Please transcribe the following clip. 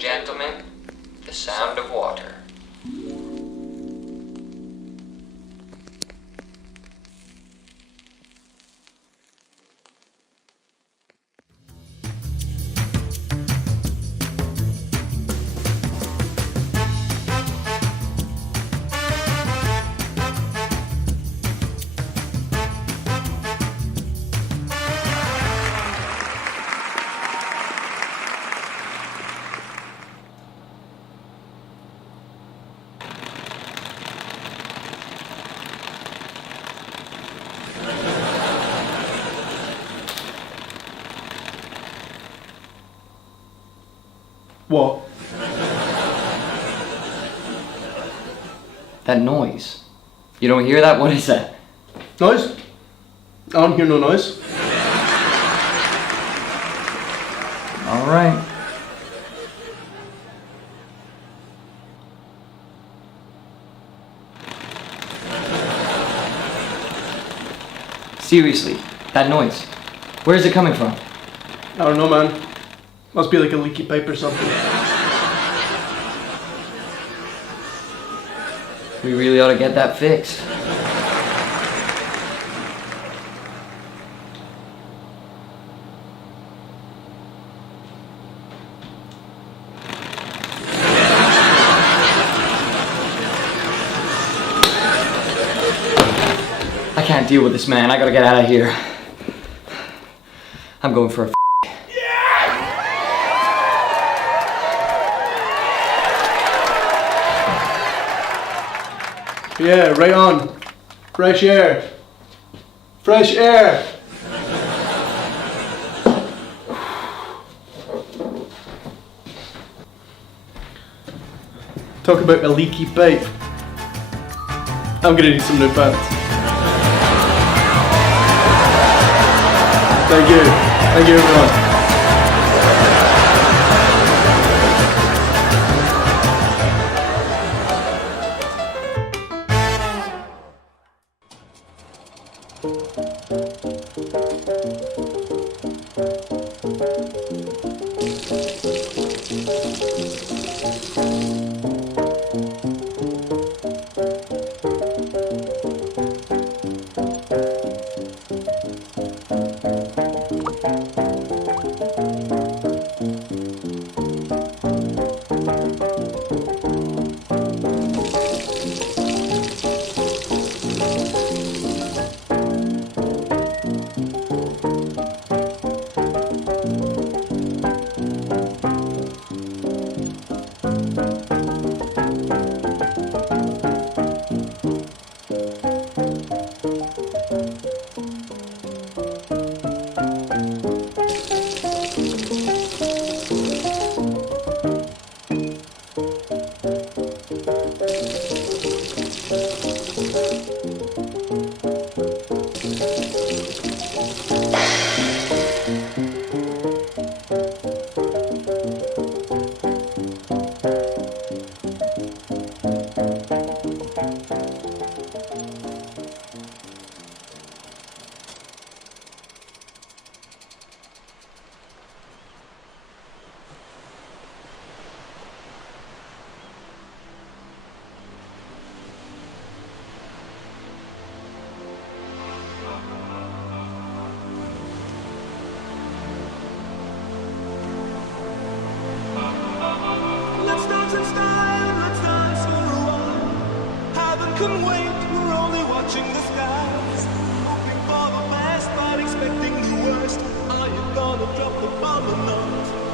and gentlemen, the sound of water. What? That noise. You don't hear that? What is that? Noise? I don't hear no noise. All right. Seriously, that noise. Where is it coming from? I don't know, man. Must be like a leaky pipe or something. We really ought to get that fixed. I can't deal with this, man. I gotta get out of here. I'm going for a Yeah, right on. Fresh air. Fresh air. Talk about a leaky pipe. I'm gonna need some new pants. Thank you. Thank you, everyone. Couldn't wait, we're only watching the skies, hoping for the best but expecting the worst. Are you gonna drop the bomb or not?